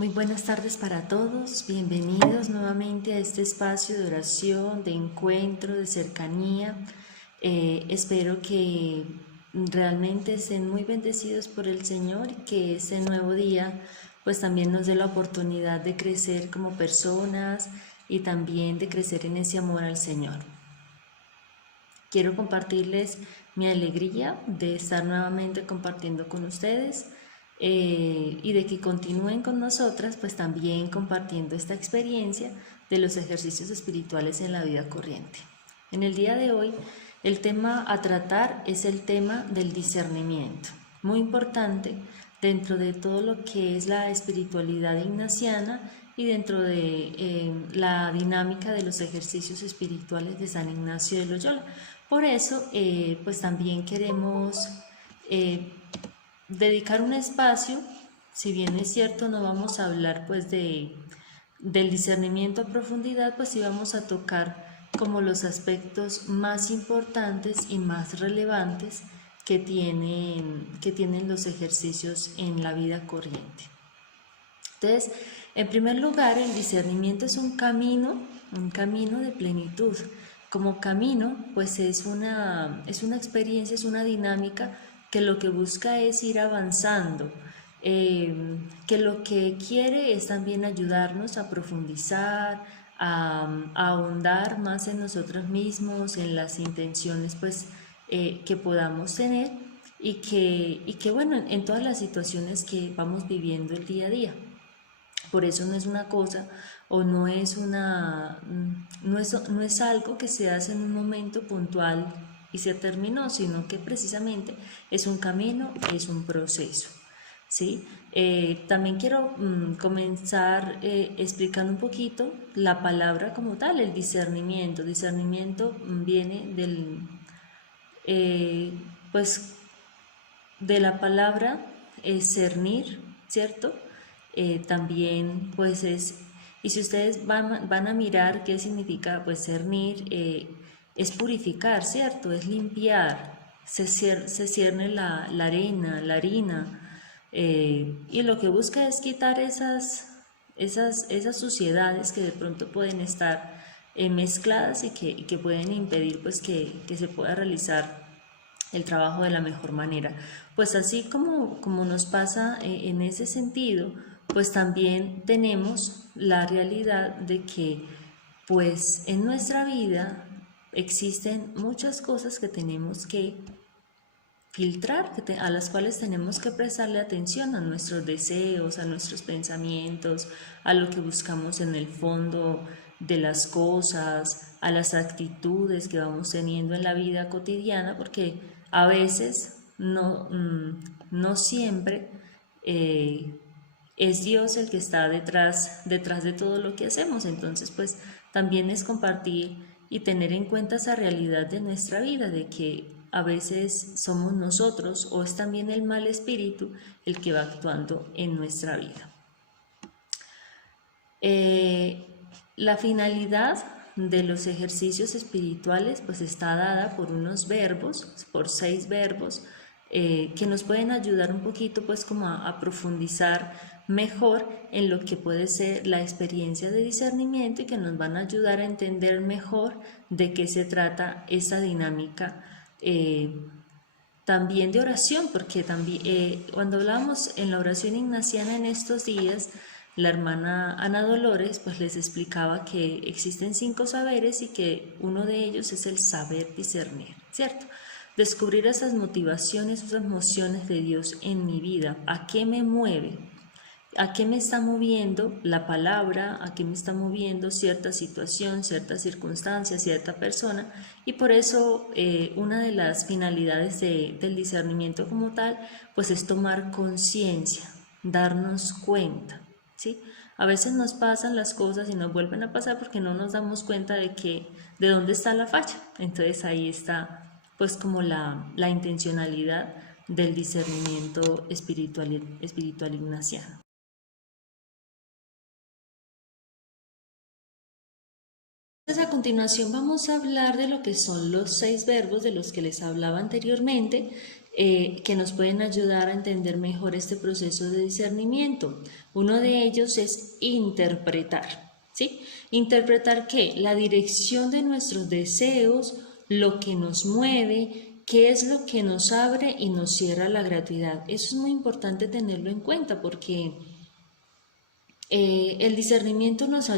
Muy buenas tardes para todos, bienvenidos nuevamente a este espacio de oración, de encuentro, de cercanía. Espero que realmente estén muy bendecidos por el Señor y que este nuevo día pues también nos dé la oportunidad de crecer como personas y también de crecer en ese amor al Señor. Quiero compartirles mi alegría de estar nuevamente compartiendo con ustedes y de que continúen con nosotras, pues también compartiendo esta experiencia de los ejercicios espirituales en la vida corriente. En el día de hoy, el tema a tratar es el tema del discernimiento, muy importante dentro de todo lo que es la espiritualidad ignaciana y dentro de la dinámica de los ejercicios espirituales de San Ignacio de Loyola. Por eso, pues también queremos dedicar un espacio, si bien es cierto, no vamos a hablar pues del discernimiento a profundidad, pues sí vamos a tocar como los aspectos más importantes y más relevantes que tienen los ejercicios en la vida corriente. Entonces, en primer lugar, el discernimiento es un camino de plenitud. Como camino, pues es una experiencia, es una dinámica que lo que busca es ir avanzando, que lo que quiere es también ayudarnos a profundizar, a ahondar más en nosotros mismos, en las intenciones pues, que podamos tener y que bueno, en todas las situaciones que vamos viviendo el día a día. Por eso no es una cosa o no es no es algo que se hace en un momento puntual y se terminó, sino que precisamente es un camino, es un proceso. ¿Sí? También quiero comenzar explicando un poquito la palabra como tal, el discernimiento. Discernimiento viene pues, de la palabra cernir, ¿cierto? También pues y si ustedes van a mirar qué significa pues cernir, es purificar, ¿cierto? Es limpiar, se cierne la arena, la harina, y lo que busca es quitar esas suciedades que de pronto pueden estar mezcladas y que pueden impedir pues que se pueda realizar el trabajo de la mejor manera. Pues así como nos pasa en ese sentido, pues también tenemos la realidad de que pues en nuestra vida existen muchas cosas que tenemos que filtrar, a las cuales tenemos que prestarle atención, a nuestros deseos, a nuestros pensamientos, a lo que buscamos en el fondo de las cosas, a las actitudes que vamos teniendo en la vida cotidiana, porque a veces no siempre es Dios el que está detrás de todo lo que hacemos. Entonces, pues también es compartir y tener en cuenta esa realidad de nuestra vida, de que a veces somos nosotros o es también el mal espíritu el que va actuando en nuestra vida. La finalidad de los ejercicios espirituales pues está dada por unos verbos, por 6 verbos, que nos pueden ayudar un poquito pues como a profundizar mejor en lo que puede ser la experiencia de discernimiento y que nos van a ayudar a entender mejor de qué se trata esa dinámica también de oración, porque también cuando hablamos en la oración ignaciana en estos días, la hermana Ana Dolores pues les explicaba que existen 5 saberes y que uno de ellos es el saber discernir, ¿cierto? Descubrir esas motivaciones, esas emociones de Dios en mi vida, a qué me mueve, a qué me está moviendo la palabra, a qué me está moviendo cierta situación, cierta circunstancia, cierta persona, y por eso una de las finalidades del discernimiento como tal, pues es tomar conciencia, darnos cuenta, ¿sí? A veces nos pasan las cosas y nos vuelven a pasar porque no nos damos cuenta de dónde está la falla. Entonces ahí está pues como la intencionalidad del discernimiento espiritual ignaciano. Entonces, a continuación vamos a hablar de lo que son los 6 verbos de los que les hablaba anteriormente, que nos pueden ayudar a entender mejor este proceso de discernimiento. Uno de ellos es interpretar, ¿sí? Interpretar ¿qué? La dirección de nuestros deseos, lo que nos mueve, qué es lo que nos abre y nos cierra la gratuidad. Eso es muy importante tenerlo en cuenta porque el discernimiento nos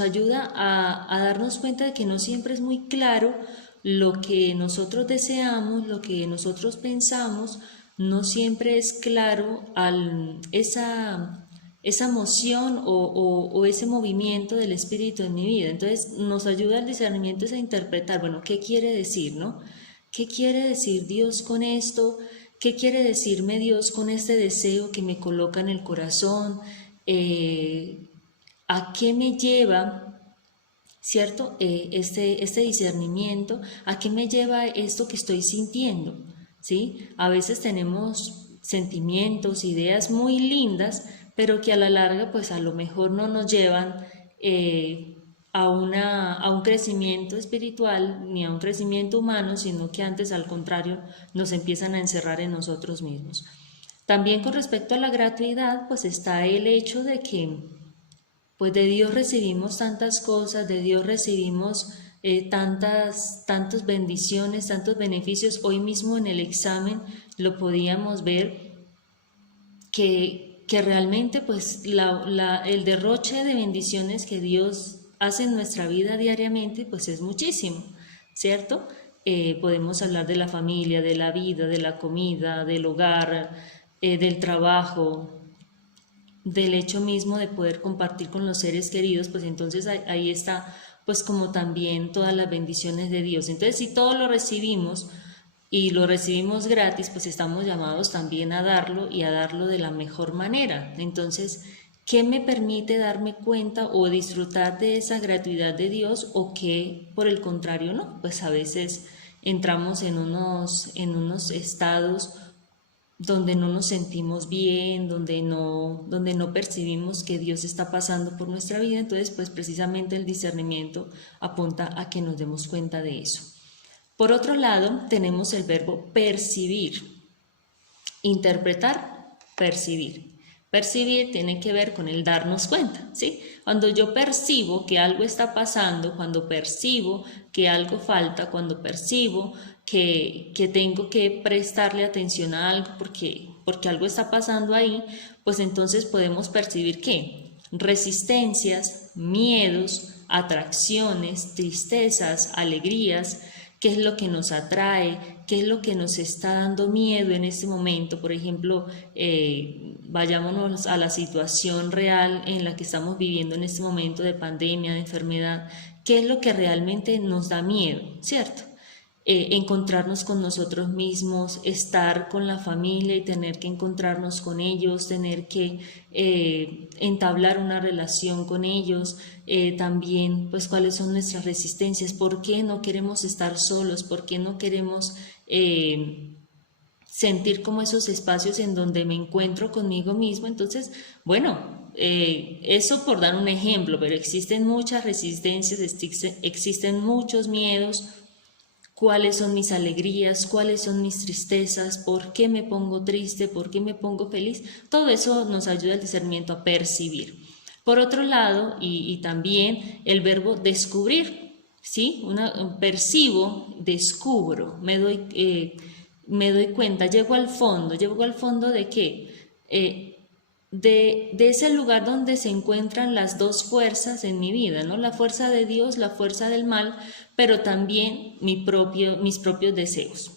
ayuda a darnos cuenta de que no siempre es muy claro lo que nosotros deseamos, lo que nosotros pensamos, no siempre es claro esa emoción o ese movimiento del espíritu en mi vida. Entonces nos ayuda el discernimiento a interpretar, bueno, ¿qué quiere decir, no? ¿Qué quiere decir Dios con esto? ¿Qué quiere decirme Dios con este deseo que me coloca en el corazón? ¿A qué me lleva, cierto? Este discernimiento, ¿a qué me lleva esto que estoy sintiendo? ¿Sí? A veces tenemos sentimientos, ideas muy lindas, pero que a la larga, pues a lo mejor no nos llevan a un crecimiento espiritual ni a un crecimiento humano, sino que antes, al contrario, nos empiezan a encerrar en nosotros mismos. También con respecto a la gratuidad, pues está el hecho de que pues de Dios recibimos tantas cosas, de Dios recibimos tantas bendiciones, tantos beneficios. Hoy mismo en el examen lo podíamos ver que realmente pues el derroche de bendiciones que Dios hace en nuestra vida diariamente pues es muchísimo, ¿cierto? Podemos hablar de la familia, de la vida, de la comida, del hogar, del trabajo, del hecho mismo de poder compartir con los seres queridos, pues entonces ahí está pues como también todas las bendiciones de Dios. Entonces si todo lo recibimos y lo recibimos gratis, pues estamos llamados también a darlo y a darlo de la mejor manera. Entonces, ¿qué me permite darme cuenta o disfrutar de esa gratuidad de Dios o qué por el contrario no? Pues a veces entramos en unos estados donde no nos sentimos bien, donde no percibimos que Dios está pasando por nuestra vida. Entonces, pues precisamente el discernimiento apunta a que nos demos cuenta de eso. Por otro lado, tenemos el verbo percibir. Interpretar, percibir. Percibir tiene que ver con el darnos cuenta, ¿sí? Cuando yo percibo que algo está pasando, cuando percibo que algo falta, cuando percibo que tengo que prestarle atención a algo porque algo está pasando ahí, pues entonces podemos percibir ¿qué? Resistencias, miedos, atracciones, tristezas, alegrías, qué es lo que nos atrae, qué es lo que nos está dando miedo en este momento. Por ejemplo, vayámonos a la situación real en la que estamos viviendo en este momento de pandemia, de enfermedad, qué es lo que realmente nos da miedo, ¿cierto? Encontrarnos con nosotros mismos, estar con la familia y tener que encontrarnos con ellos, tener que entablar una relación con ellos, también pues cuáles son nuestras resistencias, por qué no queremos estar solos, por qué no queremos sentir como esos espacios en donde me encuentro conmigo mismo. Entonces, bueno, eso por dar un ejemplo, pero existen muchas resistencias, existen muchos miedos. ¿Cuáles son mis alegrías? ¿Cuáles son mis tristezas? ¿Por qué me pongo triste? ¿Por qué me pongo feliz? Todo eso nos ayuda el discernimiento a percibir. Por otro lado, y también el verbo descubrir, ¿sí? Percibo, descubro, me doy cuenta, llego al fondo de qué? De ese lugar donde se encuentran las dos fuerzas en mi vida, ¿no? La fuerza de Dios, la fuerza del mal, pero también mis propios deseos.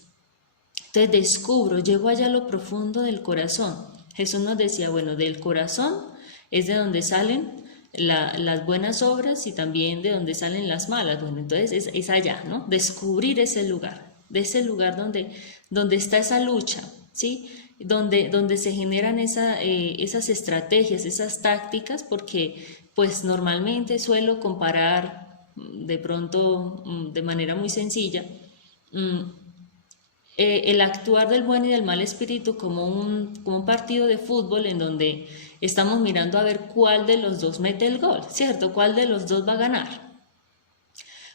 Entonces descubro, llego allá a lo profundo del corazón. Jesús nos decía, bueno, del corazón es de donde salen las buenas obras y también de donde salen las malas. Bueno, entonces es allá, ¿no? Descubrir ese lugar, de ese lugar donde está esa lucha, ¿sí? Donde se generan esas estrategias, esas tácticas, porque pues normalmente suelo comparar de pronto de manera muy sencilla el actuar del buen y del mal espíritu como un partido de fútbol en donde estamos mirando a ver cuál de los dos mete el gol, ¿cierto? ¿Cuál de los dos va a ganar?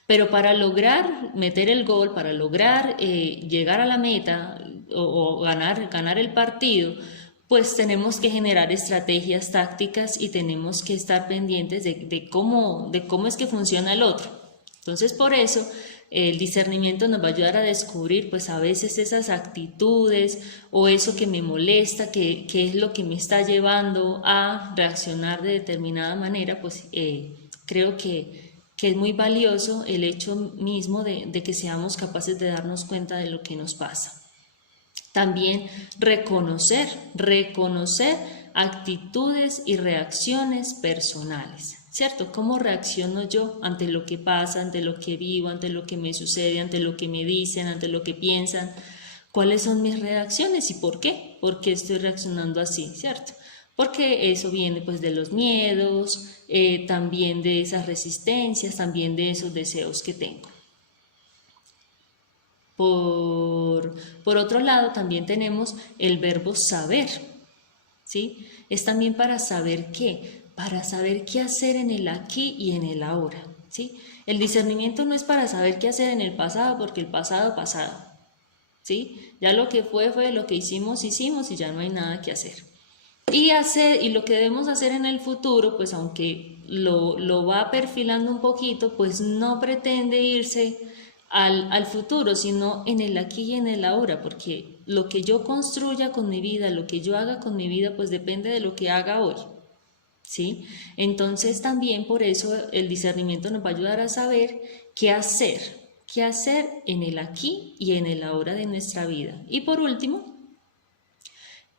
Pero para lograr meter el gol, para lograr llegar a la meta, o ganar el partido, pues tenemos que generar estrategias tácticas y tenemos que estar pendientes de cómo es que funciona el otro. Entonces, por eso el discernimiento nos va a ayudar a descubrir pues a veces esas actitudes o eso que me molesta, que es lo que me está llevando a reaccionar de determinada manera. Pues creo que es muy valioso el hecho mismo de que seamos capaces de darnos cuenta de lo que nos pasa. También reconocer actitudes y reacciones personales, ¿cierto? ¿Cómo reacciono yo ante lo que pasa, ante lo que vivo, ante lo que me sucede, ante lo que me dicen, ante lo que piensan? ¿Cuáles son mis reacciones y por qué? ¿Por qué estoy reaccionando así, cierto? Porque eso viene pues de los miedos, también de esas resistencias, también de esos deseos que tengo. Por otro lado, también tenemos el verbo saber, ¿sí? Es también para saber qué hacer en el aquí y en el ahora, ¿sí? El discernimiento no es para saber qué hacer en el pasado, porque el pasado, ¿sí? Ya lo que fue lo que hicimos y ya no hay nada que hacer. Y lo que debemos hacer en el futuro, pues aunque lo va perfilando un poquito, pues no pretende irse al futuro, sino en el aquí y en el ahora, porque lo que yo construya con mi vida, lo que yo haga con mi vida, pues depende de lo que haga hoy, ¿sí? Entonces también por eso el discernimiento nos va a ayudar a saber qué hacer en el aquí y en el ahora de nuestra vida. Y por último,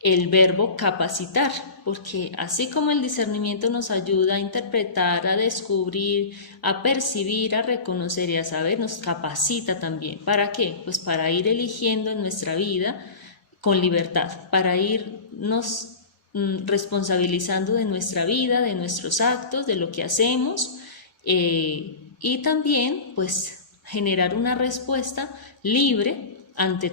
el verbo capacitar, porque así como el discernimiento nos ayuda a interpretar, a descubrir, a percibir, a reconocer y a saber, nos capacita también. ¿Para qué? Pues para ir eligiendo en nuestra vida con libertad, para irnos responsabilizando de nuestra vida, de nuestros actos, de lo que hacemos, y también pues generar una respuesta libre ante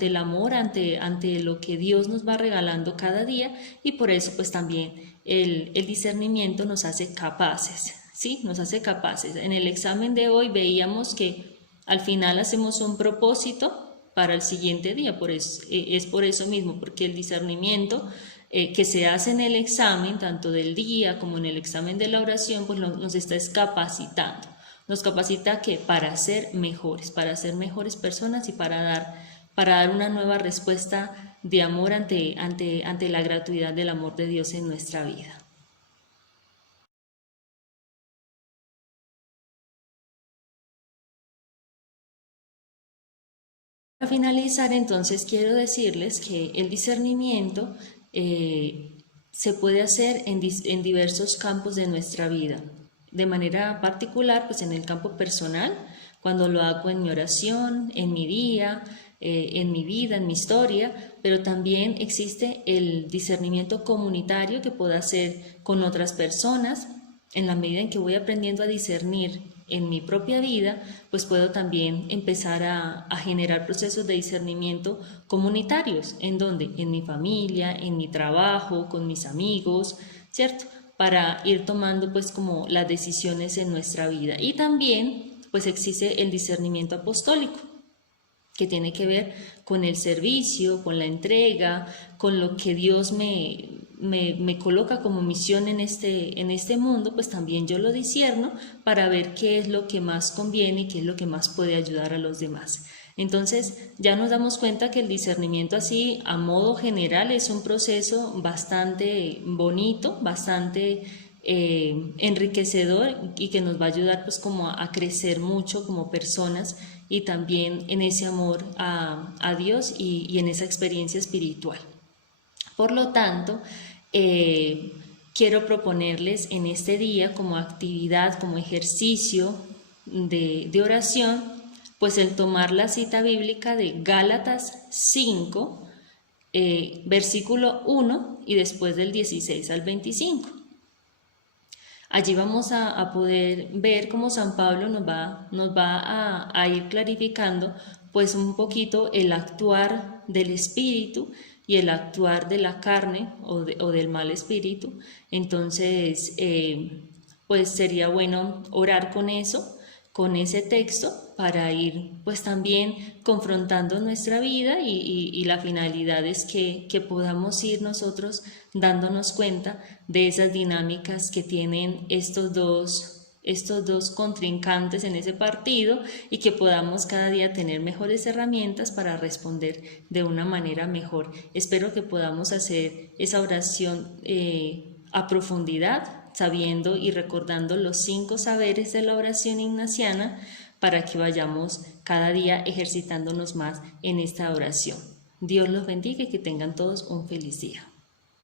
el amor, ante lo que Dios nos va regalando cada día. Y por eso pues también el discernimiento nos hace capaces, ¿sí? Nos hace capaces. En el examen de hoy veíamos que al final hacemos un propósito para el siguiente día, es por eso mismo, porque el discernimiento que se hace en el examen, tanto del día como en el examen de la oración, pues nos está capacitando. Nos capacita que para ser mejores personas y para dar una nueva respuesta de amor ante la gratuidad del amor de Dios en nuestra vida. Para finalizar, entonces, quiero decirles que el discernimiento se puede hacer en diversos campos de nuestra vida. De manera particular, pues en el campo personal, cuando lo hago en mi oración, en mi día, en mi vida, en mi historia, pero también existe el discernimiento comunitario que puedo hacer con otras personas. En la medida en que voy aprendiendo a discernir en mi propia vida, pues puedo también empezar a generar procesos de discernimiento comunitarios, en donde, en mi familia, en mi trabajo, con mis amigos, ¿cierto? Para ir tomando pues como las decisiones en nuestra vida. Y también pues existe el discernimiento apostólico, que tiene que ver con el servicio, con la entrega, con lo que Dios me coloca como misión en este mundo. Pues también yo lo discierno para ver qué es lo que más conviene y qué es lo que más puede ayudar a los demás. Entonces ya nos damos cuenta que el discernimiento así a modo general es un proceso bastante bonito, bastante enriquecedor y que nos va a ayudar pues como a crecer mucho como personas y también en ese amor a Dios y en esa experiencia espiritual. Por lo tanto, quiero proponerles en este día como actividad, como ejercicio de oración, pues el tomar la cita bíblica de Gálatas 5, versículo 1 y después del 16 al 25. Allí vamos a poder ver cómo San Pablo nos va a ir clarificando pues un poquito el actuar del espíritu y el actuar de la carne o del mal espíritu. Entonces pues sería bueno orar con eso, con ese texto para ir pues también confrontando nuestra vida y la finalidad es que podamos ir nosotros dándonos cuenta de esas dinámicas que tienen estos dos contrincantes en ese partido y que podamos cada día tener mejores herramientas para responder de una manera mejor. Espero que podamos hacer esa oración a profundidad, sabiendo y recordando los 5 saberes de la oración ignaciana para que vayamos cada día ejercitándonos más en esta oración. Dios los bendiga y que tengan todos un feliz día.